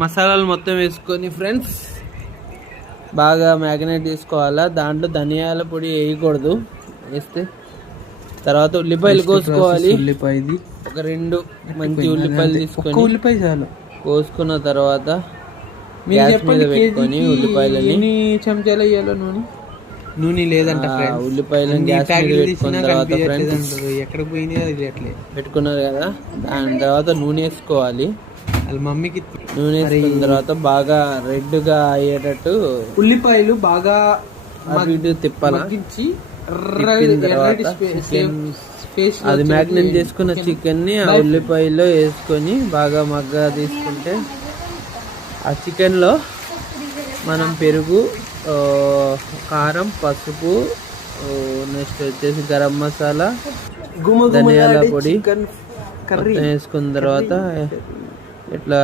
మసాలాలు మొత్తం వేసుకొని ఫ్రెండ్స్ బాగా మ్యాగ్నేట్ చేసుకోవాలా. దాంట్లో ధనియాల పొడి వేయకూడదు, వేస్తే తర్వాత ఉల్లిపాయలు కోసుకోవాలి. ఒక 2 మంచి ఉల్లిపాయలు తీసుకొని ఉల్లిపాయ చాలు కోసుకున్న తర్వాత గ్యాస్ మీద పెట్టుకొని ఉల్లిపాయలని ఎన్ని చెంచాలు వేయాలో నూనె లేదంట ఉల్లిపాయలను గ్యాస్ మీద పెట్టుకున్న తర్వాత ఫ్రెండ్స్ ఎక్కడ పోయినా పెట్టుకున్నారు కదా, దాని తర్వాత నూనె వేసుకోవాలి. వాళ్ళ మమ్మీకి నూనె వేసుకున్న తర్వాత బాగా రెడ్ గా అయ్యేటట్టు ఉల్లిపాయలు బాగా తిప్పాలి. అది మ్యాగ్నేట్ చేసుకున్న చికెన్ ని ఆ ఉల్లిపాయలో వేసుకొని బాగా మగ్గ తీసుకుంటే ఆ చికెన్ లో మనం పెరుగు, కారం, పసుపు, నెక్స్ట్ వచ్చేసి గరం మసాలా, ధనియాల పొడి వేసుకున్న తర్వాత ఇట్లా